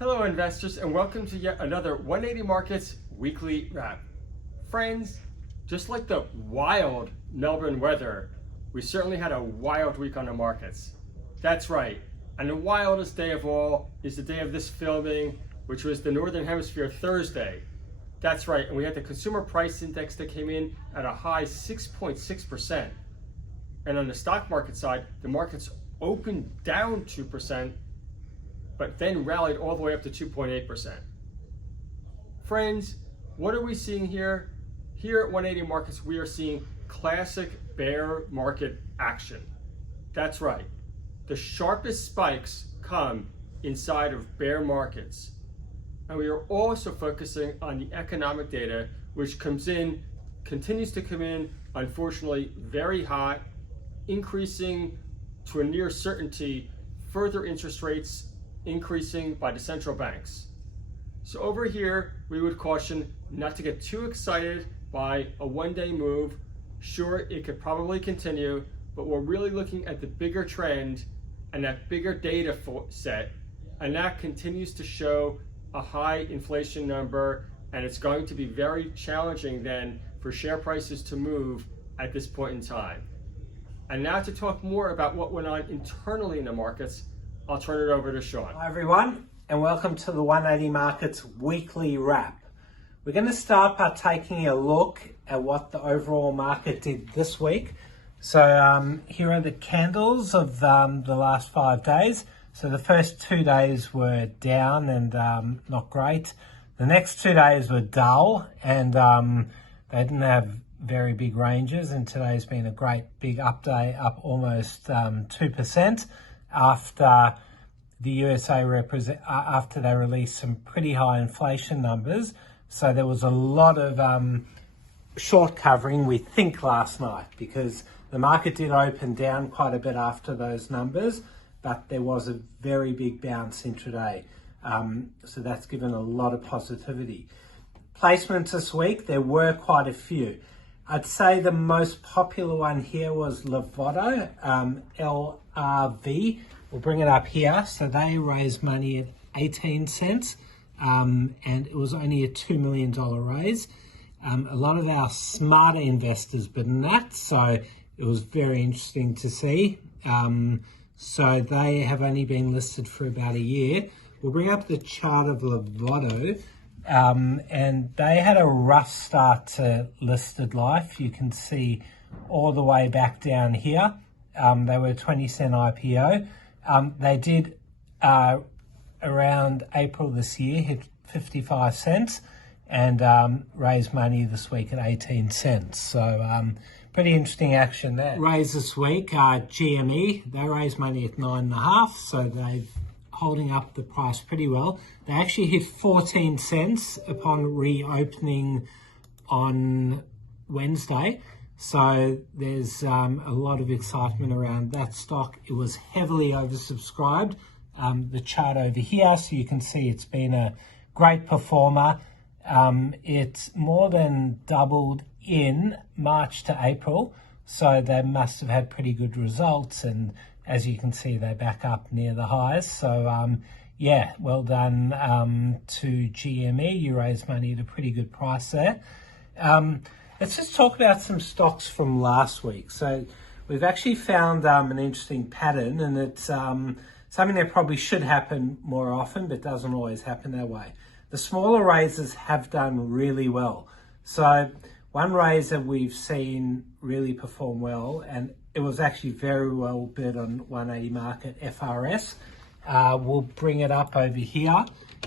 Hello investors and welcome to yet another 180 Markets weekly wrap. Friends, just like the wild Melbourne weather, we certainly had a wild week on the markets. That's right, and the wildest day of all is the day of this filming, which was the Northern Hemisphere Thursday. That's right, and we had the consumer price index that came in at a high 6.6%. And on the stock market side, the markets opened down 2%, but then rallied all the way up to 2.8%. Friends, what are we seeing here? Here at 180 Markets, we are seeing classic bear market action. That's right. The sharpest spikes come inside of bear markets. And we are also focusing on the economic data, which continues to come in, unfortunately, very hot, increasing to a near certainty, further interest rates increasing by the central banks. So over here, we would caution not to get too excited by a one-day move. Sure, it could probably continue, but we're really looking at the bigger trend and that bigger data set, and that continues to show a high inflation number, and it's going to be very challenging then for share prices to move at this point in time. And now to talk more about what went on internally in the markets, I'll turn it over to Sean. Hi everyone, and welcome to the 180 Markets weekly wrap. We're going to start by taking a look at what the overall market did this week. So here are the candles of the last 5 days. So the first 2 days were down and not great. The next 2 days were dull and they didn't have very big ranges, and today's been a great big up day, up almost 2%. After the USA after they released some pretty high inflation numbers. So there was a lot of short covering, we think, last night, because the market did open down quite a bit after those numbers, but there was a very big bounce intraday. So that's given a lot of positivity. Placements this week, there were quite a few. I'd say the most popular one here was Larvotto, LRV. We'll bring it up here. So they raised money at 18 cents and it was only a $2 million raise. A lot of our smarter investors bid in that, so it was very interesting to see. So they have only been listed for about a year. We'll bring up the chart of Larvotto. And they had a rough start to listed life. You can see all the way back down here. They were a 20-cent IPO. They did, around April this year, hit 55 cents and raised money this week at 18 cents. So pretty interesting action there. Raised this week, GME, they raised money at 9.5, so they've holding up the price pretty well. They actually hit 14 cents upon reopening on Wednesday. So there's a lot of excitement around that stock. It was heavily oversubscribed. The chart over here, so you can see it's been a great performer. It's more than doubled in March to April. So they must have had pretty good results, and as you can see, they're back up near the highs. So yeah, well done to GME. You raised money at a pretty good price there. Let's just talk about some stocks from last week. So we've actually found an interesting pattern, and it's something that probably should happen more often, but doesn't always happen that way. The smaller raises have done really well. So one raiser we've seen really perform well, and it was actually very well bid on 180 Market, FRS. We'll bring it up over here.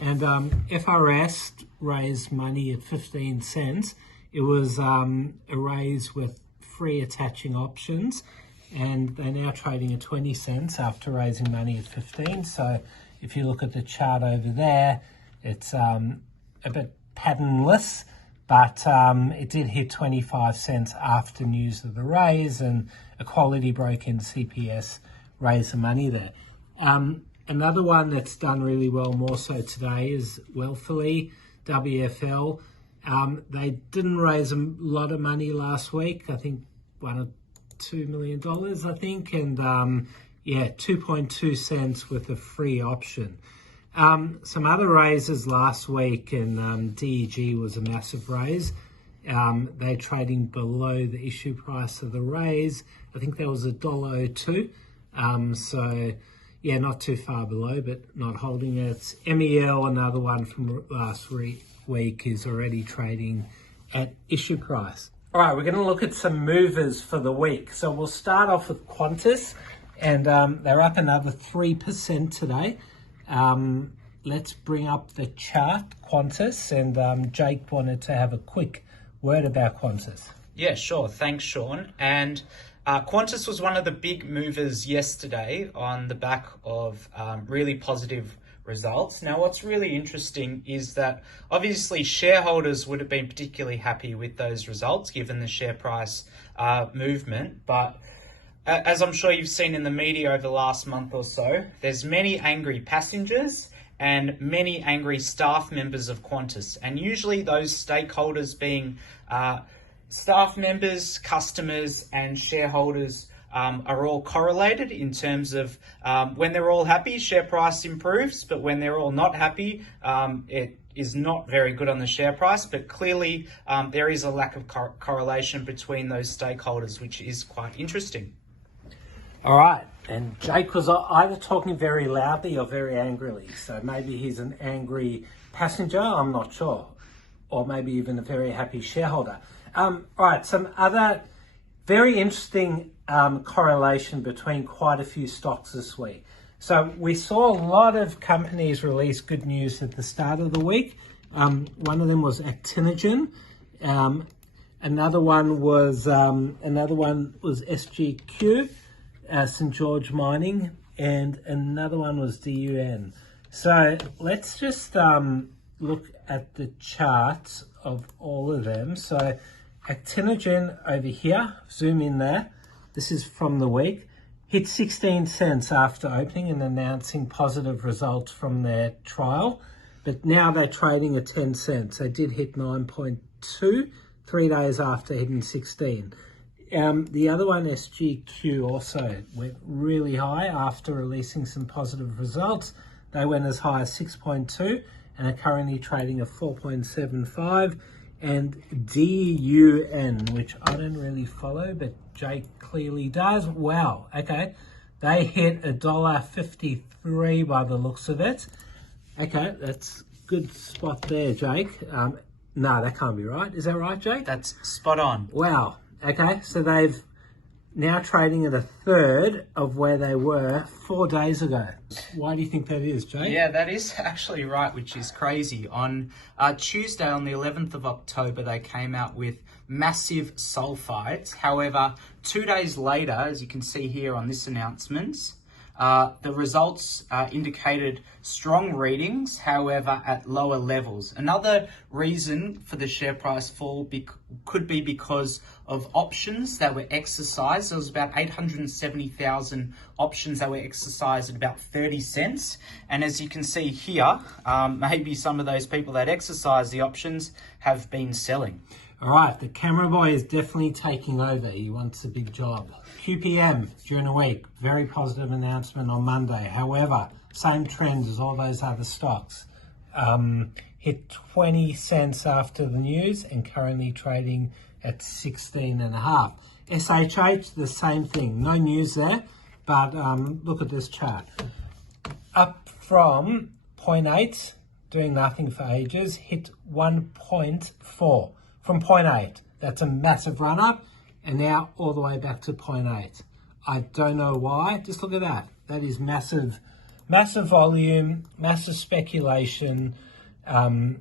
And FRS raised money at 15 cents. It was a raise with free attaching options, and they're now trading at 20 cents after raising money at 15. So if you look at the chart over there, it's a bit patternless, but it did hit 25 cents after news of the raise, and Equality broke in, CPS raised the money there. Another one that's done really well more so today is Wellfully, WFL. They didn't raise a lot of money last week. I think $1 or $2 million, I think. And yeah, 2.2 cents with a free option. Some other raises last week, and DEG was a massive raise. They're trading below the issue price of the raise. I think there was $1.02. So, yeah, not too far below, but not holding it. MEL, another one from last week, is already trading at issue price. All right, we're going to look at some movers for the week. So we'll start off with Qantas, and they're up another 3% today. Let's bring up the chart, Qantas, and Jake wanted to have a quick word about Qantas. Yeah, sure. Thanks, Sean. And Qantas was one of the big movers yesterday on the back of really positive results. Now, what's really interesting is that obviously shareholders would have been particularly happy with those results given the share price movement. But as I'm sure you've seen in the media over the last month or so, there's many angry passengers and many angry staff members of Qantas. And usually those stakeholders being staff members, customers and shareholders are all correlated in terms of when they're all happy, share price improves, but when they're all not happy, it is not very good on the share price. But clearly there is a lack of correlation between those stakeholders, which is quite interesting. All right, and Jake was either talking very loudly or very angrily, so maybe he's an angry passenger, I'm not sure, or maybe even a very happy shareholder. All right, some other very interesting correlation between quite a few stocks this week. So we saw a lot of companies release good news at the start of the week. One of them was Actinogen. Another one was SGQ, St. George Mining, and another one was DUN. So let's just look at the charts of all of them. So Actinogen over here, zoom in there. This is from the week. Hit 16 cents after opening and announcing positive results from their trial. But now they're trading at 10 cents. They did hit 9.2 3 days after hitting 16. The other one, SGQ, also went really high after releasing some positive results. They went as high as 6.2 and are currently trading at 4.75. And DUN, which I don't really follow, but Jake clearly does. Wow, okay. They hit $1.53 by the looks of it. Okay, that's good spot there, Jake. No, that can't be right. Is that right, Jake? That's spot on. Wow. Okay, so they've now trading at a third of where they were 4 days ago. Why do you think that is, Jake? Yeah, that is actually right, which is crazy. On Tuesday, on the 11th of October, they came out with massive sulfides. However, 2 days later, as you can see here on this announcement, the results indicated strong readings, however, at lower levels. Another reason for the share price fall could be because of options that were exercised. There was about 870,000 options that were exercised at about 30 cents. And as you can see here, maybe some of those people that exercised the options have been selling. All right, the camera boy is definitely taking over. He wants a big job. QPM during the week, very positive announcement on Monday. However, same trend as all those other stocks. Hit 20 cents after the news and currently trading at 16.5. SHH, the same thing. No news there, but look at this chart. Up from 0.8, doing nothing for ages, hit 1.4. From 0.8, that's a massive run up, and now all the way back to 0.8. I don't know why. Just look at that. That is massive, massive volume, massive speculation, and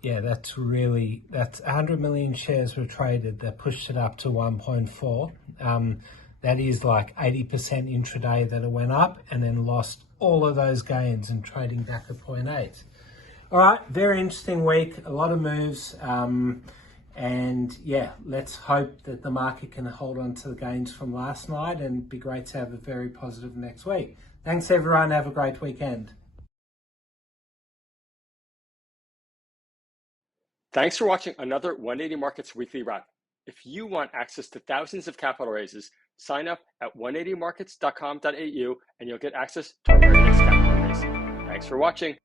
yeah, that's 100 million shares were traded. That pushed it up to 1.4. That is like 80% intraday that it went up, and then lost all of those gains and trading back at 0.8. All right, very interesting week, a lot of moves, and yeah, let's hope that the market can hold on to the gains from last night, and be great to have a very positive next week. Thanks everyone, have a great weekend. Thanks for watching another 180 Markets Weekly Wrap. If you want access to thousands of capital raises, sign up at 180markets.com.au and you'll get access to our very next capital raise. Thanks for watching.